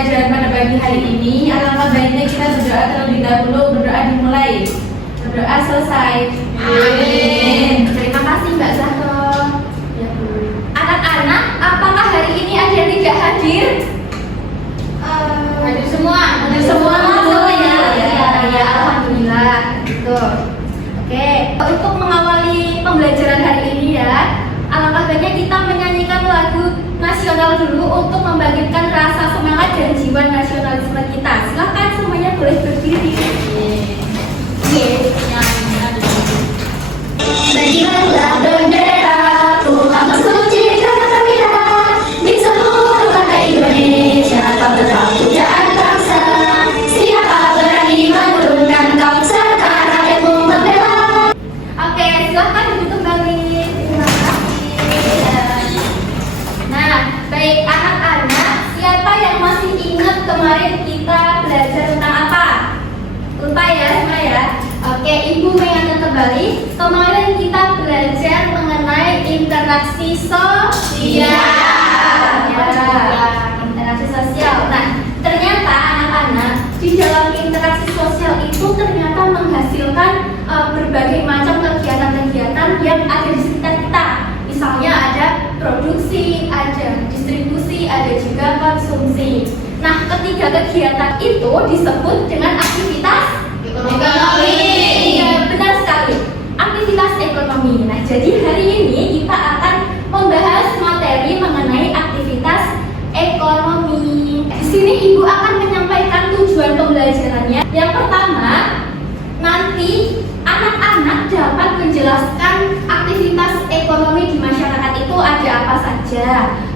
pembelajaran pada pagi hari ini, alangkah baiknya kita berdoa terlebih dahulu. Berdoa dimulai. Berdoa selesai. Amin. Terima kasih Mbak Zahro. Ya, Bu. Anak-anak, apakah hari ini ada yang tidak hadir? Hadir semua. Hadir semua ya. Ya, alhamdulillah. Gitu. Oke, untuk mengawali pembelajaran hari ini ya, alangkah baiknya kita menyanyikan lagu nasional dulu untuk membangkitkan rasa semangat dan jiwa nasionalisme kita. Silahkan semuanya boleh berdiri. Bendera bendera Tuhan tersuci dan terpilih di seluruh tanah Indonesia, bangsa pujaan bangsa. Siapa berani menurunkan bangsa karena ilmu membela? Oke, silahkan duduk kembali. Terima kasih. Nah, baik anak-anak, siapa yang masih ingat kemarin kita belajar tentang apa? Lupa ya semua ya? Oke, Ibu mengingatkan kembali. Kemarin kita belajar mengenai interaksi sosial. Interaksi sosial. Nah, ternyata anak-anak di dalam interaksi sosial itu ternyata menghasilkan berbagai macam kegiatan-kegiatan yang ada di sekitar kita. Misalnya ada produksi, ada distribusi, ada juga konsumsi. Nah, ketiga kegiatan itu disebut dengan aktivitas ekonomi. Iya, benar sekali. Aktivitas ekonomi. Nah, jadi hari ini kita akan membahas materi mengenai aktivitas ekonomi. Di sini Ibu akan menyampaikan tujuan pembelajarannya. Yang pertama, nanti anak-anak dapat menjelaskan aktivitas ekonomi di masyarakat itu ada apa saja.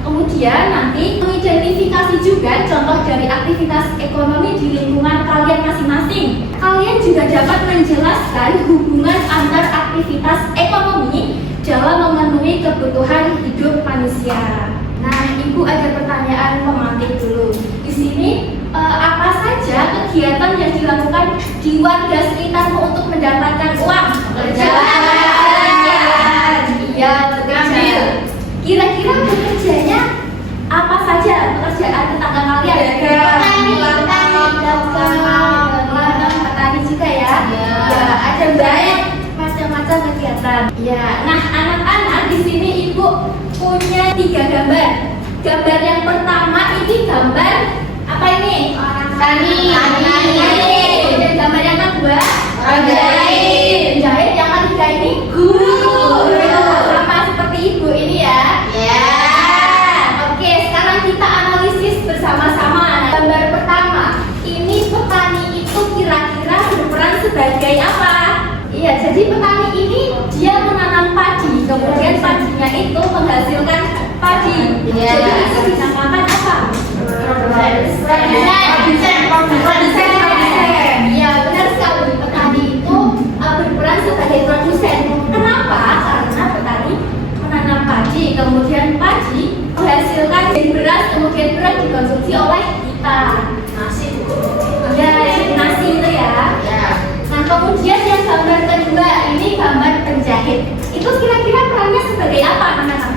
Kemudian nanti mengidentifikasi juga contoh dari aktivitas ekonomi di lingkungan kalian masing-masing. Kalian juga dapat menjelaskan hubungan antar aktivitas ekonomi dalam memenuhi kebutuhan hidup manusia. Nah, Ibu ada pertanyaan pemantik dulu. Di sini apa saja kegiatan yang dilakukan di warga sekitarmu untuk mendapatkan uang? Bekerja. Iya, bekerja. Kira-kira bekerjanya apa saja pekerjaan tetangga kalian? Petani juga ya. Ya, ada banyak macam-macam kegiatan. Ya, nah anak-anak di sini Ibu punya 3 gambar. Gambar yang pertama ini gambar apa ini? Tani. Dan gambar yang kedua penjahit. Yang ketiga ini guru. Sama seperti Ibu ini ya. Ya. Oke, sekarang kita analisis bersama-sama. Gambar pertama, ini petani itu kira-kira berperan sebagai apa? Iya, jadi petani ini dia menanam padi, kemudian padinya itu menghasilkan padi. Iya. Jadi itu dinamakan apa? Produsen. Iya, benar sekali. Petani itu berperan sebagai produsen. Kenapa? Karena petani menanam padi, kemudian padi menghasilkan beras, kemudian beras dikonsumsi oleh kita. Nasi. Ya, nasi itu ya. Ya. Nah, kemudian yang gambar kedua ini gambar penjahit. Itu kira-kira perannya sebagai apa, anak-anak?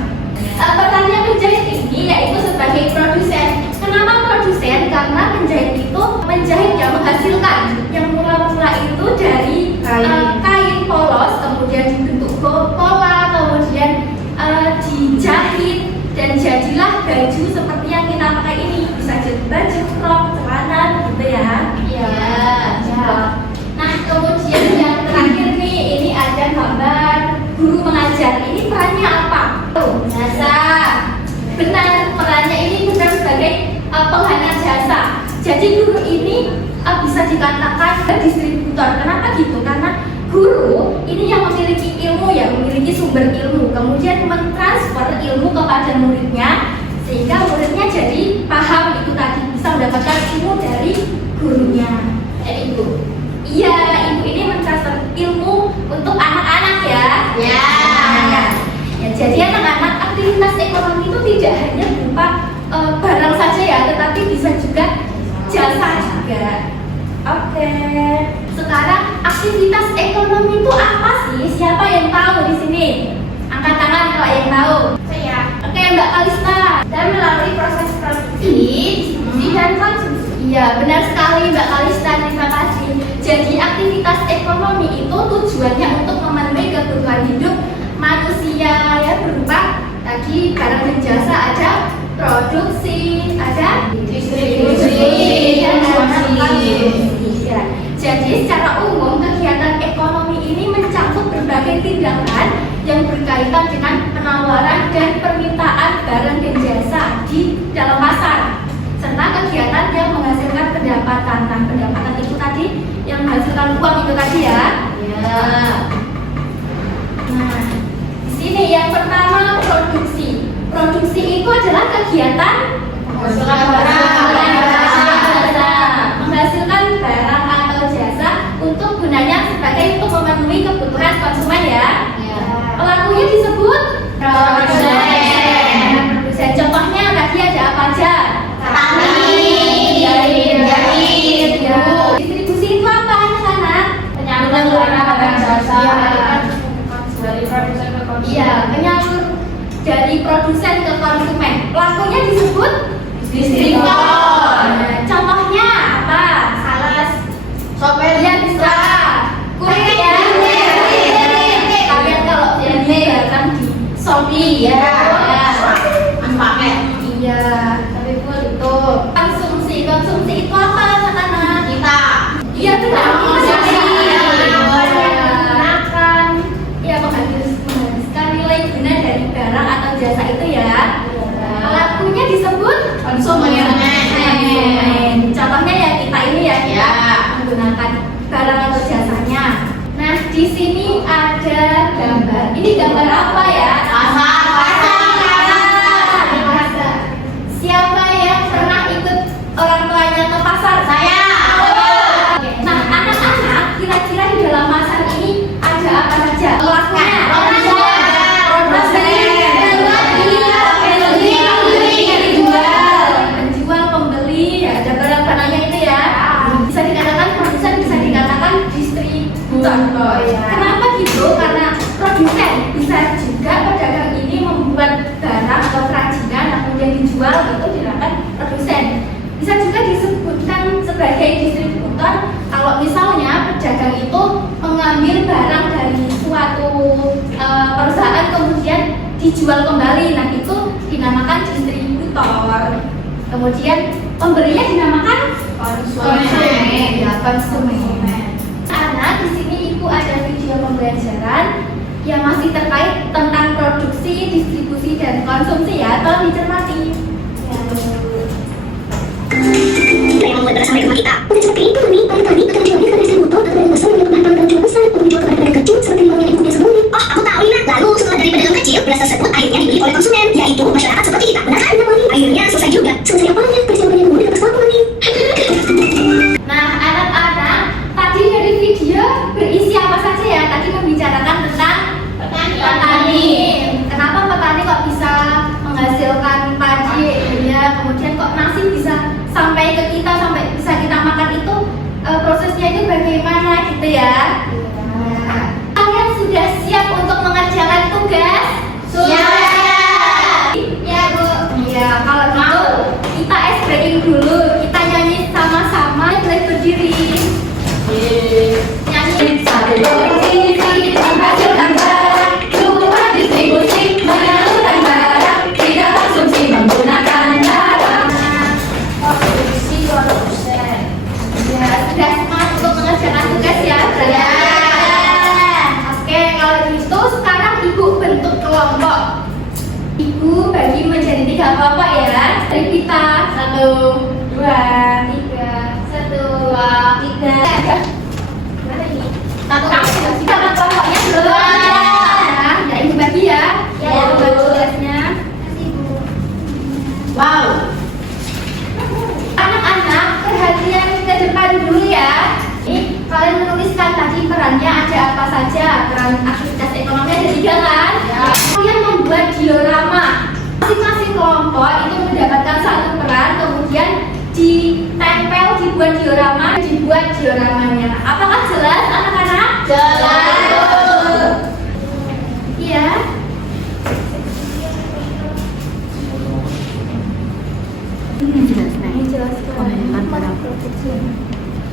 Perannya penjahit ini yaitu sebagai produsen. Kenapa produsen? Karena penjahit itu menjahit yang menghasilkan. Yang mula-mula itu dari kain polos, kemudian dibentuk pola, kemudian dijahit dan jadilah baju seperti yang kita pakai ini. Bisa jadi baju crop, celana gitu ya. Iya. Nah, kemudian yang terakhir nih, ini ada gambar guru mengajar. Ini perannya apa? Jasa. Benar, perannya ini benar sebagai penghantar jasa. Jadi guru ini bisa dikatakan distributor. Kenapa gitu? Karena guru ini yang memiliki ilmu, yang memiliki sumber ilmu, kemudian mentransfer ilmu kepada muridnya, sehingga muridnya jadi paham itu tadi, bisa mendapatkan ilmu dari gurunya. Ibu. Iya, Ibu ini mentransfer ilmu untuk anak-anak ya. Ya. Ya, jadi anak-anak aktivitas ekonomi itu tidak hanya berupa barang saja ya, tetapi bisa juga jasa juga. Oke. Sekarang aktivitas ekonomi itu apa sih? Siapa yang tahu di sini? Angkat tangan kalau yang tahu. Saya. Oke, Mbak Kalista. Dan melalui proses produksi, distribusi dan konsumsi. Iya, benar sekali Mbak Kalista, terima kasih. Jadi aktivitas ekonomi itu tujuannya untuk memenuhi kebutuhan hidup manusia ya, berupa tadi barang dan jasa, ada produksi, ada distribusi, dan konsumsi. Ya. Jadi secara umum kegiatan ekonomi ini mencakup berbagai tindakan yang berkaitan dengan penawaran dan permintaan barang dan jasa di dalam pasar, serta kegiatan yang menghasilkan pendapatan. Nah, pendapatan itu tadi yang menghasilkan uang itu tadi ya. Ya. Nah, di sini yang pertama produksi. Produksi itu adalah kegiatan menghasilkan barang atau jasa untuk gunanya sebagai untuk memenuhi kebutuhan konsumen ya. Pelakunya disebut produsen. Contohnya tadi ada apa aja? Jahit. Distribusi itu apa anak-anak? Penyaluran barang dan jasa dari produsen ke konsumen. Iya, penyalur dari produsen ke konsumen. Pelakunya disebut distributor. Contohnya apa? Sales, Sopir yang bisa kurir ya. Kalian kalau jadi datang di Shopee ya. paket. Iya, tapi full itu. Konsumsi itu apa anak-anak? Kita. Iya benar. Menggunakan, ya menghabiskan nilai guna dari barang atau jasa itu ya. Pelakunya disebut Konsumen. Contohnya ya kita ini ya, kita menggunakan barang atau jasanya. Nah, di sini ada gambar. Ini gambar apa ya? Pasar. Siapa yang pernah ikut orang tuanya ke pasar? Saya. Nah, anak-anak kira-kira di dalam pasar ini ada apa saja? Pelakunya. Penjual, pembeli, ya, ada barang-barangnya itu ya. Bisa dikatakan produsen, bisa dikatakan distributor. Kenapa gitu? Karena produsen bisa juga pedagang ini membuat barang atau kerajinan yang kemudian dijual, itu dinamakan produsen. Bisa juga disebutkan sebagai distributor kalau misalnya pedagang itu mengambil barang dari suatu perusahaan kemudian dijual kembali, nah itu dinamakan distributor. Kemudian pembelinya dinamakan konsumen. Ya, konsumen. Karena di sini Ibu ada video pembelajaran yang masih terkait tentang produksi, distribusi dan konsumsi ya, tolong dicermati. Ya. Kita yang membuat barang sampai ke rumah kita. Bukan seperti itu, Mami. Petani akan menjualnya kepada distributor atau pedagang besar yang melakukan penjualan besar untuk menjual kepada pedagang kecil seperti di bawah ibu yang sebelumnya. Oh, aku tahu, Lina. Lalu setelah dari pedagang kecil, beras tersebut akhirnya dibeli oleh konsumen, yaitu masyarakat seperti kita. Benar kan, Mami? Akhirnya selesai juga. Selesai apanya? Peristiwa yang kemudian atas waktu, Mami. Nah, anak-anak, tadi dari video berisi apa saja ya? Tadi membicarakan tentang petani. Kenapa petani kok bisa menghasilkan padi ya? Kemudian kok nasi bisa sampai ke kita, sampai bisa kita makan itu, prosesnya itu bagaimana gitu ya? Nah, kalian sudah siap untuk mengerjakan tugas? Siap. Ya Bu. Ya, kalau gitu kita ice breaking dulu. Kita nyanyi sama-sama. Boleh berdiri. Nyanyi. Satu produksi menghasilkan barang, dua distribusi menyalurkan barang, tiga konsumsi menggunakan barang. Produksi. Ya, sudah semangat untuk mengerjakan tugas ya, ya. Oke, kalau gitu sekarang Ibu bentuk kelompok. Ibu bagi menjadi 3 kelompok ya. Dari kita 1, 2, 3, 1, 2, 3. Gimana ini? Satu kita kelompoknya dulu. Ya, Ibu bagi ya. Ya, Ibu bagi tugasnya. Kasih Ibu. Wow. Anak-anak, perhatian ke depan dulu ya. Ini kalian menuliskan tadi perannya ada apa saja. Peran aktivitas ekonomi ada 3 kan? Ya. Kalian membuat diorama. Masing-masing kelompok itu mendapatkan 1 peran, kemudian ditempel, dibuat dioramanya. Apakah jelas anak-anak? Jelas. Iya. Nah, Jelaskan makro kecil.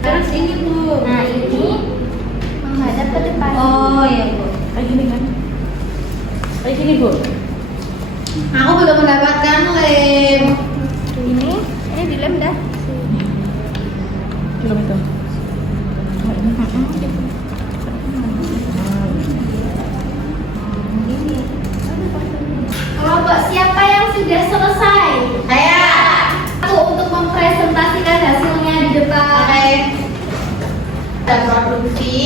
Terus ini Bu. Nah, ini menghadap ke depan. Oh ya Bu. Kayak gini kan? Kayak gini Bu. Aku belum mendapatkan lem. Ini dilem dah. Belum itu. Kelompok siapa yang sudah selesai? Saya. Aku untuk mempresentasikan hasilnya di depan. Oke. Ada produksi,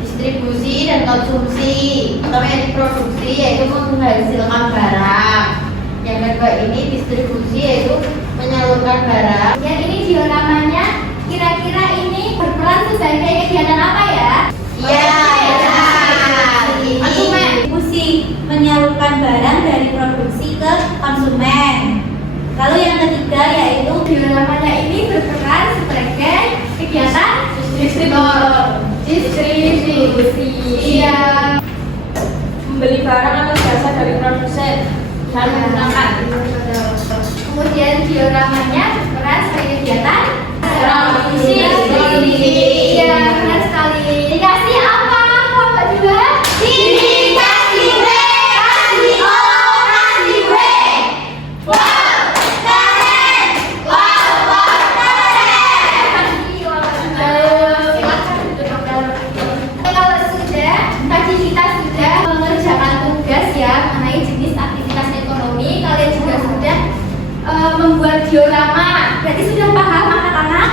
distribusi, dan konsumsi. Pertama yang diproduksi yaitu menghasilkan barang. Yang kedua ini distribusi yaitu menyalurkan barang. Yang ini dioramanya, kira-kira ini berperan sebagai kegiatan apa ya? Iya. Distribusi menyalurkan barang dari produksi ke konsumen. Lalu yang ketiga yaitu Dioramanya ini berperan sebagai kegiatan distribusi. Iya. Membeli barang atau jasa dari produsen dan menggunakan. Kemudian dioramanya berperan sebagai kegiatan Distribusi. Iya, benar sekali. Dikasih apa kelompok juga? Kasih W, kasih O, kasih W. Wow, keren. Wow, keren. Kalau sudah, tadi kita sudah mengerjakan tugas ya mengenai jenis aktivitas ekonomi. Kalian juga sudah membuat diorama. Berarti sudah paham anak-anak?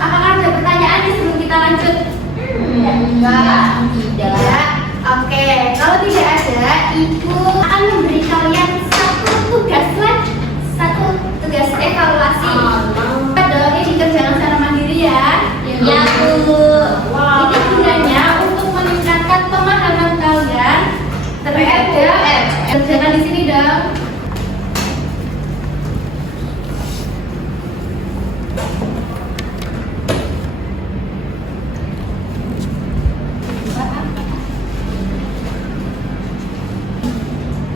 Apakah ada pertanyaan nih sebelum kita lanjut? Tidak. Oke, kalau tidak ada, Ibu akan memberi kalian satu tugas evaluasi. Dong, ini dikerjakan secara mandiri ya. Ya, Bu. Ini gunanya untuk meningkatkan pemahaman kalian terhadap kerjaan di sini dong.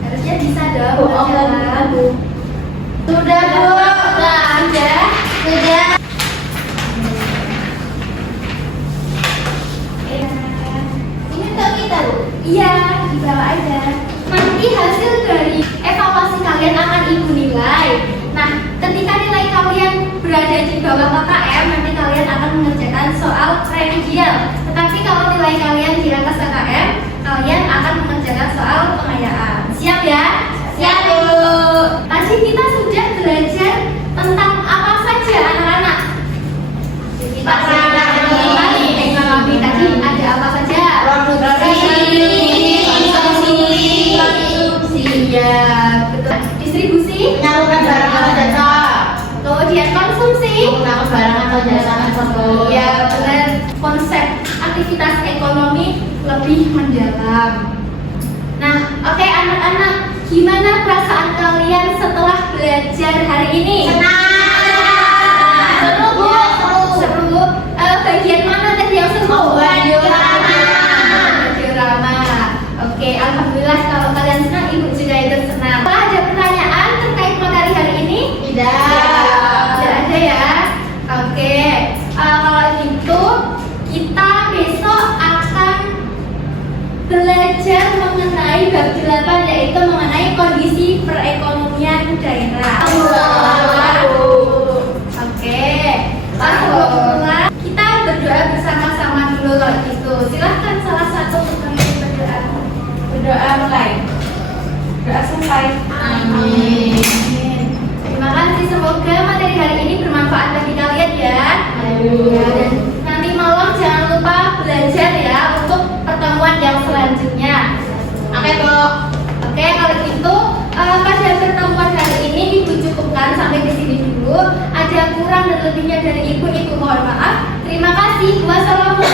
Harusnya bisa dong. kerjaan. Sudah Bu. Sudah. Ini untuk kita Bu. Iya, dibawa aja. Nanti hasil dari evaluasi kalian akan Ibu nilai. Nah, ketika nilai kalian berada di bawah KKM, nanti kalian akan mengerjakan soal remedial. Tetapi kalau nilai kalian di atas KKM, kalian akan mengerjakan soal pengayaan. Siap ya? Siap Bu. Tadi kita sudah belajar tentang apa saja anak-anak? Ekonomi tadi ada apa saja? Konsumsi, ya betul. Distribusi, Menyalurkan barang atau jasa. kemudian konsumsi, Menggunakan barang atau jasa tersebut. ya benar. Konsep aktivitas ekonomi lebih mendalam. Nah, oke anak-anak, gimana perasaan kalian setelah belajar hari ini? Seru Bu. Seru. Bagian mana tadi yang seru? Diorama. Oke, alhamdulillah kalau kalian senang, Ibu juga ikut senang. Apakah ada pertanyaan terkait materi hari ini? Tidak. Tidak ada ya. Oke. Kalau gitu kita besok akan belajar mengenai bab 8 yaitu mengenai kondisi perekonomian daerah. Oke. Pas mulai kita berdoa bersama-sama dulu kalau gitu. Silahkan salah satu memimpin berdoa. Berdoa mulai. Berdoa selesai. Amin. Terima kasih, semoga materi hari ini bermanfaat bagi kalian ya. Ya, dan nanti malam jangan lupa belajar ya untuk pertemuan yang selanjutnya. Oke Bu. Oke, kalau gitu pada pertemuan hari ini Ibu cukupkan sampai di sini dulu. Ada kurang dan lebihnya dari Ibu mohon maaf. Terima kasih. Wassalamualaikum.